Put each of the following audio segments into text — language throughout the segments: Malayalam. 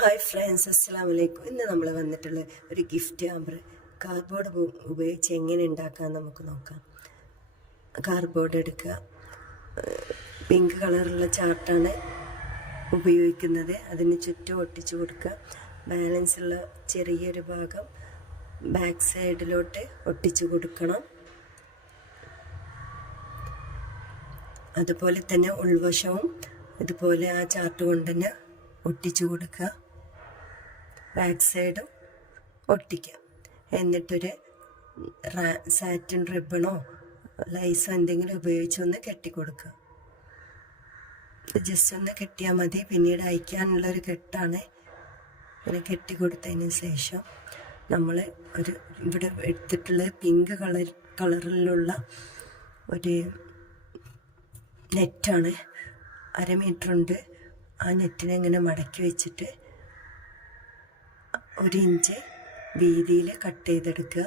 ഹായ് ഫ്രണ്ട്സ്, അസ്സലാമു അലൈക്കും. ഇന്ന് നമ്മൾ വന്നിട്ടുള്ള ഒരു ഗിഫ്റ്റ് ഹാമ്പർ കാർഡ്ബോർഡ് ഉപയോഗിച്ച് എങ്ങനെ ഉണ്ടാക്കാൻ നമുക്ക് നോക്കാം. കാർഡ്ബോർഡ് എടുക്കുക. പിങ്ക് കളറുള്ള ചാർട്ടാണ് ഉപയോഗിക്കുന്നത്. അതിന് ചുറ്റും ഒട്ടിച്ചു കൊടുക്കുക. ബാലൻസ് ഉള്ള ചെറിയൊരു ഭാഗം ബാക്ക് സൈഡിലോട്ട് ഒട്ടിച്ചു കൊടുക്കണം. അതുപോലെ തന്നെ ഉൾവശവും ഇതുപോലെ ആ ചാർട്ട് കൊണ്ട് തന്നെ ഒട്ടിച്ചു കൊടുക്കുക. ബാക്ക് സൈഡും ഒട്ടിക്കുക. എന്നിട്ടൊരു സാറ്റിൻ റിബണോ ലൈസോ എന്തെങ്കിലും ഉപയോഗിച്ചൊന്ന് കെട്ടിക്കൊടുക്കുക. ജസ്റ്റ് ഒന്ന് കെട്ടിയാൽ മതി. പിന്നീട് അയക്കാനുള്ളൊരു കെട്ടാണ്. ഇങ്ങനെ കെട്ടിക്കൊടുത്തതിന് ശേഷം നമ്മൾ ഇവിടെ എടുത്തിട്ടുള്ള പിങ്ക് കളറിലുള്ള ഒരു നെറ്റാണ്. 1/2 മീറ്റർ ഉണ്ട്. ആ നെറ്റിനെ ഇങ്ങനെ മടക്കി വെച്ചിട്ട് 1 ഇഞ്ച് വീതിയിൽ കട്ട് ചെയ്തെടുക്കുക.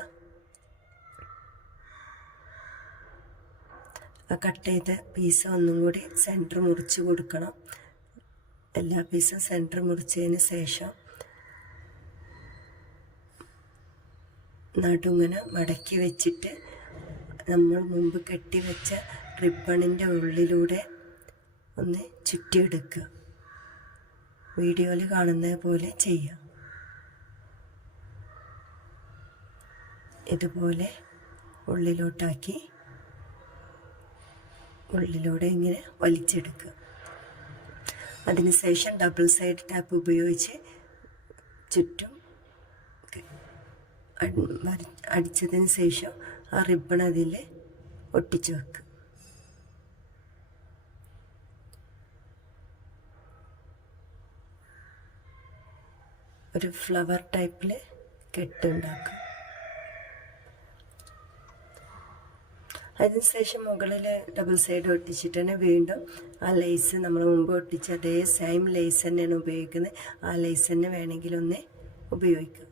ആ കട്ട് ചെയ്ത പീസ് ഒന്നും കൂടി സെൻറ്റർ മുറിച്ച് കൊടുക്കണം. എല്ലാ പീസും സെൻറ്റർ മുറിച്ചതിന് ശേഷം നടുങ്ങനെ മടക്കി വെച്ചിട്ട് നമ്മൾ മുമ്പ് കെട്ടിവെച്ച റിബണിൻ്റെ ഉള്ളിലൂടെ ഒന്ന് ചുറ്റിയെടുക്കുക. വീഡിയോയിൽ കാണുന്നത് പോലെ ചെയ്യാം. ഇതുപോലെ ഉള്ളിലോട്ടാക്കി ഉള്ളിലൂടെ ഇങ്ങനെ വലിച്ചെടുക്കുക. അതിനുശേഷം ഡബിൾ സൈഡ് ടാപ്പ് ഉപയോഗിച്ച് ചുറ്റും അടിച്ചതിന് ശേഷം ആ റിബൺ അതിൽ ഒട്ടിച്ചു വെക്കുക. ഒരു ഫ്ലവർ ടൈപ്പിൽ കെട്ടുണ്ടാക്കുക. അതിനുശേഷം മുകളിൽ ഡബിൾ സൈഡ് ഒട്ടിച്ചിട്ട് തന്നെ വീണ്ടും ആ ലേസ് നമ്മൾ മുമ്പ് ഒട്ടിച്ച അതേ സെയിം ലേസ് തന്നെയാണ് ഉപയോഗിക്കുന്നത്. ആ ലേസ് തന്നെ വേണമെങ്കിൽ ഒന്ന് ഉപയോഗിക്കാം.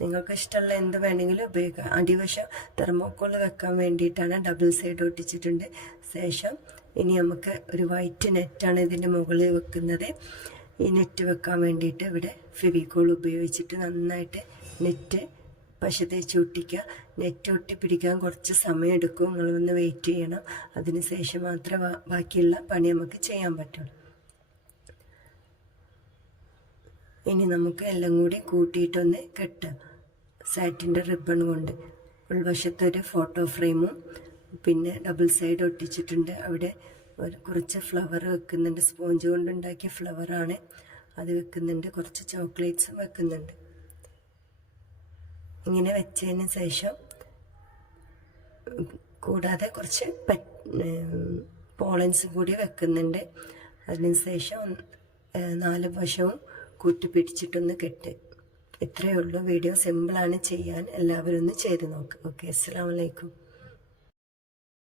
നിങ്ങൾക്ക് ഇഷ്ടമുള്ള എന്ത് വേണമെങ്കിലും ഉപയോഗിക്കാം. അടിവശം തെർമോക്കോൾ വെക്കാൻ വേണ്ടിയിട്ടാണ് ഡബിൾ സൈഡ് ഒട്ടിച്ചിട്ടുണ്ട്. ശേഷം ഇനി നമുക്ക് ഒരു വൈറ്റ് നെറ്റാണ് ഇതിൻ്റെ മുകളിൽ വെക്കുന്നത്. ഈ നെറ്റ് വെക്കാൻ വേണ്ടിയിട്ട് ഇവിടെ ഫെവിക്കോൾ ഉപയോഗിച്ചിട്ട് നന്നായിട്ട് നെറ്റ് പശ തേച്ച് ഒട്ടിക്കുക. നെറ്റ് ഒട്ടിപ്പിടിക്കാൻ കുറച്ച് സമയം എടുക്കും. നിങ്ങളൊന്ന് വെയിറ്റ് ചെയ്യണം. അതിന് ശേഷം മാത്രമേ ബാക്കിയുള്ള പണി നമുക്ക് ചെയ്യാൻ പറ്റുള്ളൂ. ഇനി നമുക്ക് എല്ലാം കൂടി കൂട്ടിയിട്ടൊന്ന് കെട്ടാം. സാറ്റിൻ്റെ റിബൺ കൊണ്ട് ഉൾവശത്തൊരു ഫോട്ടോ ഫ്രെയിമും പിന്നെ ഡബിൾ സൈഡ് ഒട്ടിച്ചിട്ടുണ്ട്. അവിടെ കുറച്ച് ഫ്ലവർ വെക്കുന്നുണ്ട്. സ്പോഞ്ച് കൊണ്ടുണ്ടാക്കിയ ഫ്ലവറാണ് അത് വെക്കുന്നുണ്ട്. കുറച്ച് ചോക്ലേറ്റ്സും വെക്കുന്നുണ്ട്. ഇങ്ങനെ വെച്ചതിന് ശേഷം കൂടാതെ കുറച്ച് പോളൻസ് കൂടി വെക്കുന്നുണ്ട്. അതിന് ശേഷം 4 വശവും കൂട്ടിപ്പിടിച്ചിട്ടൊന്ന് കെട്ട്. ഇത്രയേ ഉള്ളൂ. വീഡിയോ സിമ്പിളാണ് ചെയ്യാൻ. എല്ലാവരും ഒന്ന് ചെയ്ത് നോക്കുക. ഓക്കെ, അസ്സലാമു അലൈക്കും.